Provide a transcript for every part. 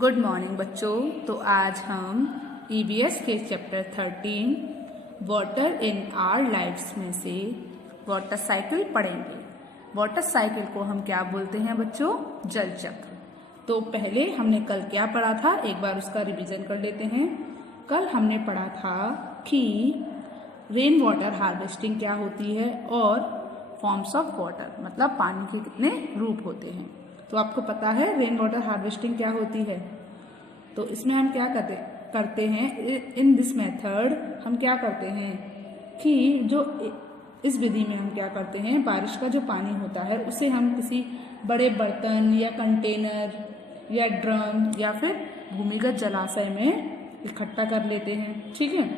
Good morning बच्चों। तो आज हम ईवीएस के chapter 13 water in our lifes में से वाटर साइकिल पढ़ेंगे। वाटर साइकिल को हम क्या बोलते हैं बच्चों? जल चक्र। तो पहले हमने कल क्या पढ़ा था, एक बार उसका रिवीजन कर लेते हैं। कल हमने पढ़ा था कि रेन वाटर हार्वेस्टिंग क्या होती है और फॉर्म्स ऑफ वाटर मतलब पानी के कितने रूप होते हैं। तो आपको पता है रेन वाटर हार्वेस्टिंग क्या होती है। तो इसमें हम क्या करते हैं, इन दिस मेथड हम क्या करते हैं कि जो इस विधि में हम क्या करते हैं, बारिश का जो पानी होता है उसे हम किसी बड़े बर्तन या कंटेनर या ड्रम या फिर भूमिगत जलाशय में इकट्ठा कर लेते हैं। ठीक है,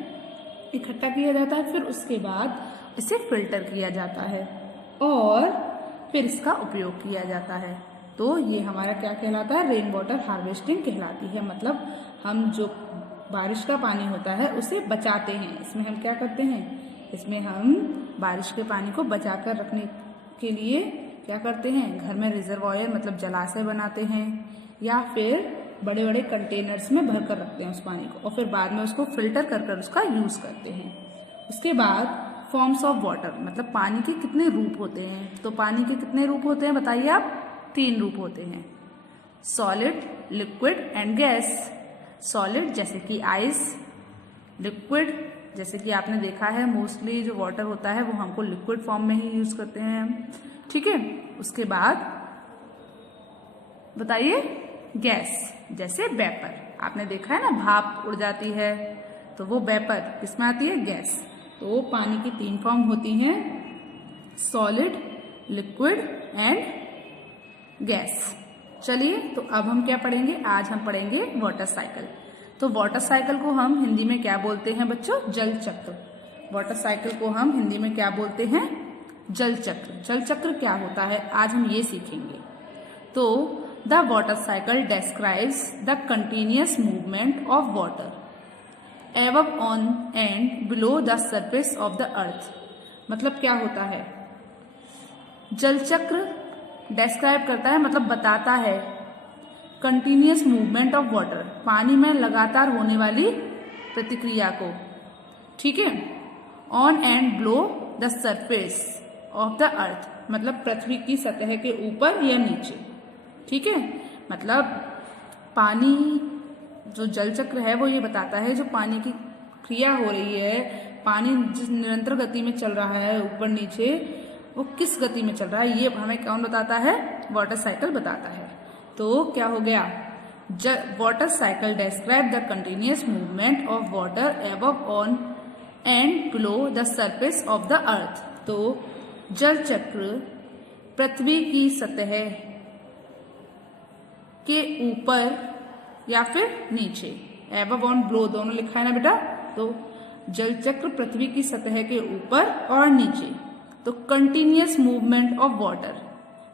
इकट्ठा किया जाता है, फिर उसके बाद इसे फिल्टर किया जाता है और फिर इसका उपयोग किया जाता है। तो ये हमारा क्या कहलाता है? रेन वाटर हार्वेस्टिंग कहलाती है। मतलब हम जो बारिश का पानी होता है उसे बचाते हैं। इसमें हम क्या करते हैं, इसमें हम बारिश के पानी को बचा कर रखने के लिए क्या करते हैं, घर में रिजर्वायर मतलब जलाशय बनाते हैं या फिर बड़े बड़े कंटेनर्स में भर कर रखते हैं उस पानी को और फिर बाद में उसको फिल्टर कर कर उसका यूज करते हैं। उसके बाद फॉर्म्स ऑफ वाटर मतलब पानी के कितने रूप होते हैं। तो पानी के कितने रूप होते हैं बताइए आप? 3 रूप होते हैं, solid, liquid and gas. Solid जैसे कि आइस, लिक्विड जैसे कि आपने देखा है मोस्टली जो वाटर होता है वो हमको लिक्विड फॉर्म में ही यूज करते हैं हम। ठीक है, उसके बाद बताइए गैस जैसे वेपर। आपने देखा है ना भाप उड़ जाती है तो वो वेपर किसमें आती है? गैस। तो पानी की 3 फॉर्म होती हैं, सॉलिड, लिक्विड एंड गैस। चलिए तो अब हम क्या पढ़ेंगे, आज हम पढ़ेंगे वाटर साइकिल। तो वाटर साइकिल को हम हिंदी में क्या बोलते हैं बच्चों? जल चक्र। वाटर साइकिल को हम हिंदी में क्या बोलते हैं? जल चक्र। जल चक्र क्या होता है आज हम ये सीखेंगे। तो the water cycle describes the continuous movement of water above on and below the surface of the earth। मतलब क्या होता है, जल चक्र डिस्क्राइब करता है मतलब बताता है कंटिन्यूअस मूवमेंट ऑफ वाटर, पानी में लगातार होने वाली प्रतिक्रिया को। ठीक है, on and below the surface of the earth मतलब पृथ्वी की सतह के ऊपर या नीचे। ठीक है, मतलब पानी जो जल चक्र है वो ये बताता है जो पानी की क्रिया हो रही है, पानी जिस निरंतर गति में चल रहा है ऊपर नीचे, वो किस गति में चल रहा है ये हमें कौन बताता है? वाटर साइकिल बताता है। तो क्या हो गया, water cycle describe the continuous movement of water above on and below the surface of the earth. तो जल चक्र पृथ्वी की सतह के ऊपर या फिर नीचे, एबव ऑन बिलो दोनों लिखा है ना बेटा। तो जल चक्र पृथ्वी की सतह के ऊपर और नीचे। तो कंटिन्यूअस मूवमेंट ऑफ वाटर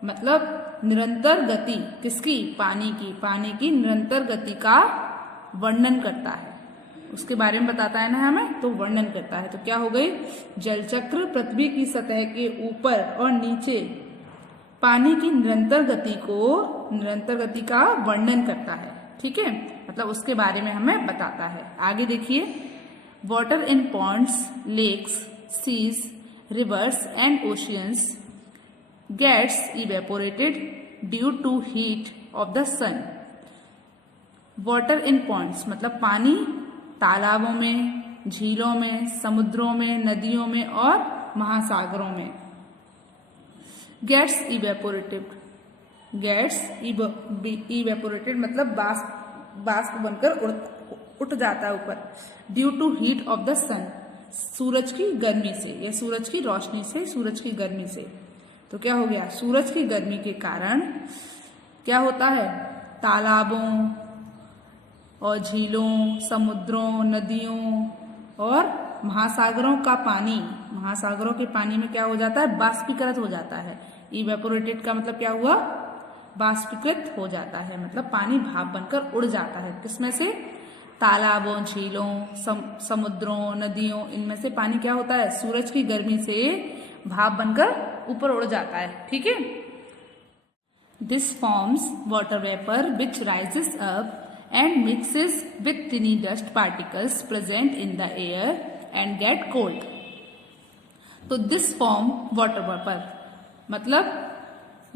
मतलब निरंतर गति किसकी? पानी की। पानी की निरंतर गति का वर्णन करता है, उसके बारे में बताता है ना हमें, तो वर्णन करता है। तो क्या हो गई, जल चक्र पृथ्वी की सतह के ऊपर और नीचे पानी की निरंतर गति का वर्णन करता है। ठीक है, मतलब उसके बारे में हमें बताता है। आगे देखिए, water in ponds, lakes, seas, rivers and oceans gets evaporated due to heat of the sun। water in ponds मतलब पानी तालाबों में, झीलों में, समुद्रों में, नदियों में और महासागरों में gets evaporated मतलब बाष्प बनकर उठ जाता है ऊपर, due to heat of the sun सूरज की गर्मी से या सूरज की रोशनी से, सूरज की गर्मी से। तो क्या हो गया, सूरज की गर्मी के कारण क्या होता है, तालाबों और झीलों, समुद्रों, नदियों और महासागरों का पानी, महासागरों के पानी में क्या हो जाता है, बाष्पीकृत हो जाता है। इवेपोरेटेड का मतलब क्या हुआ, बाष्पीकृत हो जाता है, मतलब पानी भाप बनकर उड़ जाता है। किसमें से? तालाबों, झीलों, समुद्रों, नदियों, इनमें से पानी क्या होता है, सूरज की गर्मी से भाप बनकर ऊपर उड़ जाता है। ठीक है, this forms water vapour which rises up and mixes with tiny dust particles present in the air and get cold. तो this form water vapor, मतलब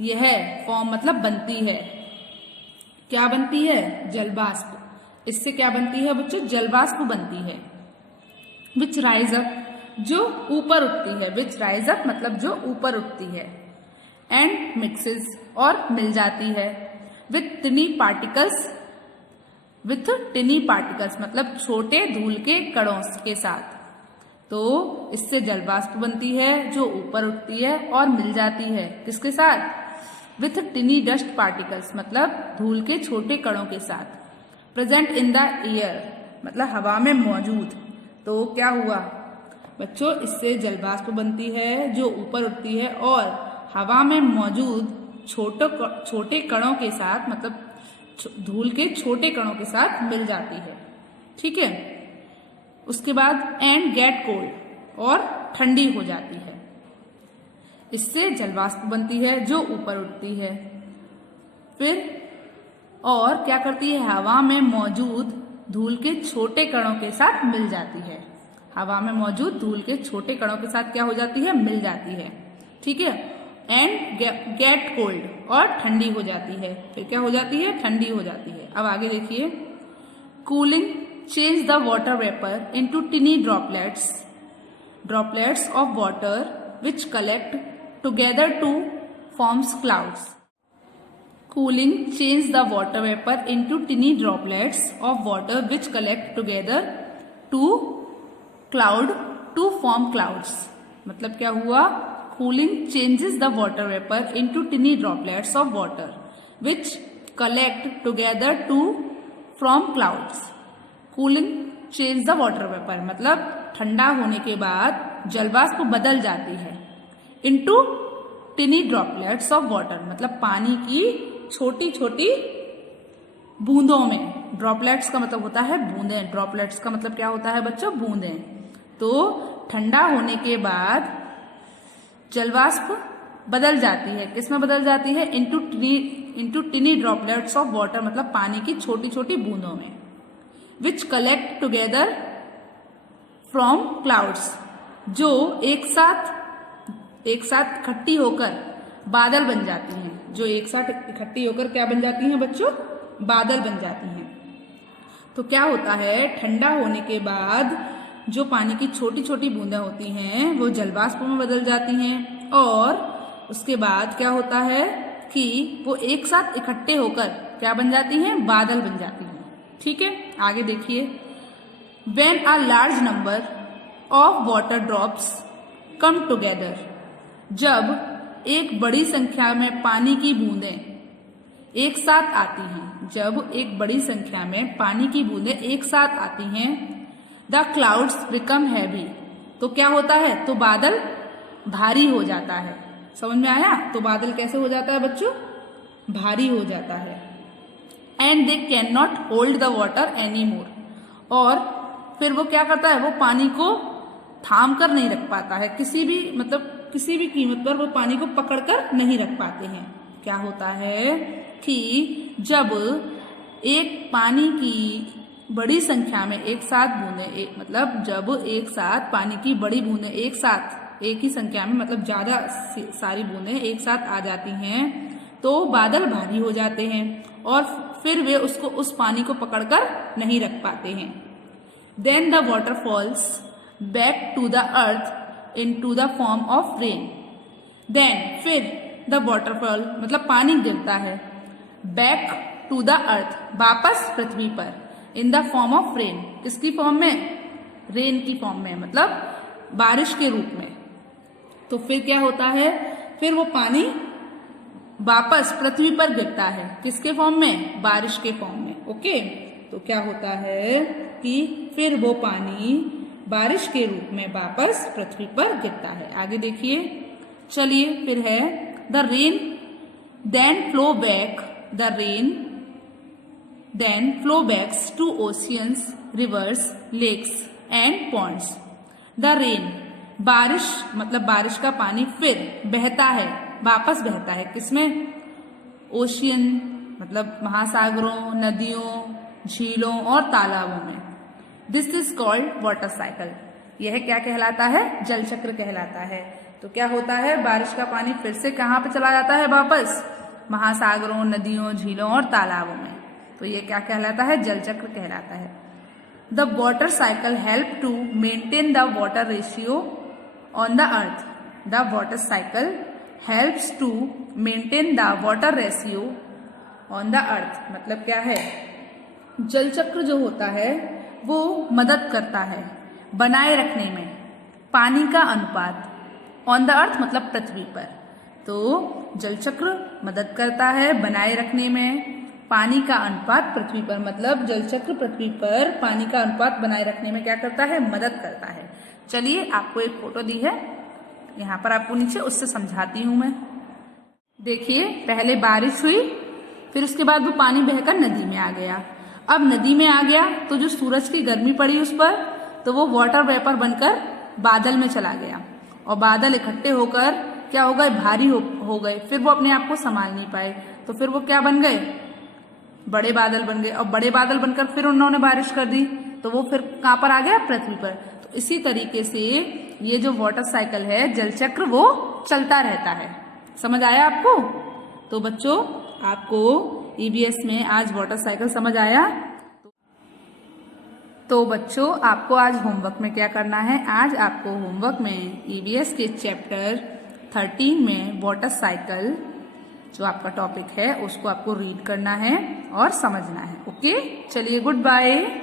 यह फॉर्म मतलब बनती है, क्या बनती है? जलवाष्प। इससे क्या बनती है बच्चों? जलवाष्प बनती है। विच राइज अप, जो ऊपर उठती है। विच राइज अप मतलब जो ऊपर उठती है। एंड मिक्सेस, और मिल जाती है। विथ टिनी पार्टिकल्स, विथ टिनी पार्टिकल्स मतलब छोटे धूल के कणों के साथ। तो इससे जलवाष्प बनती है जो ऊपर उठती है और मिल जाती है किसके साथ? विथ टिनी डस्ट पार्टिकल्स मतलब धूल के छोटे कणों के साथ। प्रेजेंट इन द एयर मतलब हवा में मौजूद। तो क्या हुआ बच्चों? इससे जलवाष्प बनती है जो ऊपर उठती है और हवा में मौजूद छोटे कणों के साथ, मतलब धूल के छोटे कणों के साथ मिल जाती है। ठीक है। उसके बाद एंड गेट कोल्ड, और ठंडी हो जाती है। इससे जलवाष्प बनती है जो ऊपर उठती है। फिर और क्या करती है? हवा में मौजूद धूल के छोटे कणों के साथ मिल जाती है। हवा में मौजूद धूल के छोटे कणों के साथ क्या हो जाती है? मिल जाती है। ठीक है। एंड गेट कोल्ड, और ठंडी हो जाती है। फिर क्या हो जाती है? ठंडी हो जाती है। अब आगे देखिए, cooling change the water vapour into tiny droplets of water which collect together to forms clouds. Cooling change the water vapour into tiny droplets of water which collect together to form clouds. मतलब क्या हुआ? Cooling changes the water vapor into tiny droplets of water which collect together to form clouds. Cooling change the water vapor मतलब ठंडा होने के बाद जलवाष्प बदल जाती है into tiny droplets of water मतलब पानी की छोटी छोटी बूंदों में। ड्रॉपलेट्स का मतलब होता है बूंदें। ड्रॉपलेट्स का मतलब क्या होता है बच्चों? बूंदें। तो ठंडा होने के बाद जलवाष्प बदल जाती है। किसमें बदल जाती है? इंटू टिनी ड्रॉपलेट्स ऑफ वाटर मतलब पानी की छोटी छोटी बूंदों में। विच कलेक्ट टुगेदर फ्रॉम क्लाउड्स, जो एक साथ इकट्ठी होकर बादल बन जाती हैं। जो एक साथ इकट्ठी होकर क्या बन जाती हैं बच्चों? बादल बन जाती हैं। तो क्या होता है? ठंडा होने के बाद जो पानी की छोटी छोटी बूंदें होती हैं वो जलवाष्प में बदल जाती हैं, और उसके बाद क्या होता है कि वो एक साथ इकट्ठे होकर क्या बन जाती हैं? बादल बन जाती हैं। ठीक है। आगे देखिए, when a large number of water drops come together, जब एक बड़ी संख्या में पानी की बूंदें एक साथ आती हैं। जब एक बड़ी संख्या में पानी की बूंदें एक साथ आती हैं, द क्लाउड्स बिकम हैवी। तो क्या होता है? तो बादल भारी हो जाता है। समझ में आया? तो बादल कैसे हो जाता है बच्चों? भारी हो जाता है। And they can not hold the water any more, और फिर वो क्या करता है? वो पानी को थाम कर नहीं रख पाता है। किसी भी कीमत पर वो पानी को पकड़ कर नहीं रख पाते हैं। क्या होता है कि जब एक पानी की बड़ी संख्या में एक साथ बूंदें मतलब जब एक साथ पानी की बड़ी बूंदें एक साथ एक ही संख्या में मतलब ज्यादा सारी बूंदें एक साथ आ जाती हैं तो बादल भारी हो जाते हैं और फिर वे उस पानी को पकड़कर नहीं रख पाते हैं। Then the water falls back to the earth in to the form of rain. Then फिर द वाटरफॉल मतलब पानी गिरता है बैक टू द अर्थ वापस पृथ्वी पर in the form of rain. किसकी फॉर्म में? रेन की फॉर्म में मतलब बारिश के रूप में। तो फिर क्या होता है? फिर वो पानी वापस पृथ्वी पर गिरता है। किसके फॉर्म में? बारिश के फॉर्म में। ओके, तो क्या होता है कि फिर वो पानी बारिश के रूप में वापस पृथ्वी पर गिरता है। आगे देखिए, चलिए फिर है the rain then flow back the rain then flow backs to oceans, rivers, lakes and ponds. The rain बारिश मतलब बारिश का पानी फिर बहता है वापस बहता है किसमें? ओशियन मतलब महासागरों, नदियों, झीलों और तालाबों में। This is called water cycle. यह क्या कहलाता है? जल चक्र कहलाता है। तो क्या होता है, बारिश का पानी फिर से कहाँ पे चला जाता है? वापस महासागरों, नदियों, झीलों और तालाबों में। तो ये क्या कहलाता है? जल चक्र कहलाता है। The water cycle help to maintain the water ratio on the earth. The water cycle helps to maintain the water ratio on the earth. मतलब क्या है? जल चक्र जो होता है वो मदद करता है बनाए रखने में पानी का अनुपात। ऑन द अर्थ मतलब पृथ्वी पर। तो जल चक्र मदद करता है बनाए रखने में पानी का अनुपात पृथ्वी पर। मतलब जल चक्र पृथ्वी पर पानी का अनुपात बनाए रखने में क्या करता है? मदद करता है। चलिए, आपको एक फोटो दी है यहाँ पर, आपको नीचे उससे समझाती हूं मैं। देखिए, पहले बारिश हुई, फिर उसके बाद वो पानी बहकर नदी में आ गया। अब नदी में आ गया तो जो सूरज की गर्मी पड़ी उस पर, तो वो वाटर वेपर बनकर बादल में चला गया और बादल इकट्ठे होकर क्या हो गए? भारी हो गए। फिर वो अपने आप को संभाल नहीं पाए, तो फिर वो क्या बन गए? बड़े बादल बन गए। और बड़े बादल बनकर फिर उन्होंने बारिश कर दी, तो वो फिर कहाँ पर आ गया? पृथ्वी पर। तो इसी तरीके से ये जो वाटर साइकिल है, जल चक्र, वो चलता रहता है। समझ आया आपको? तो बच्चों, आपको ईवीएस में आज वाटर साइकिल समझ आया? तो बच्चों, आपको आज होमवर्क में क्या करना है? आज आपको होमवर्क में ईवीएस के चैप्टर 13 में वाटर साइकिल जो आपका टॉपिक है उसको आपको रीड करना है और समझना है। ओके, चलिए, गुड बाय।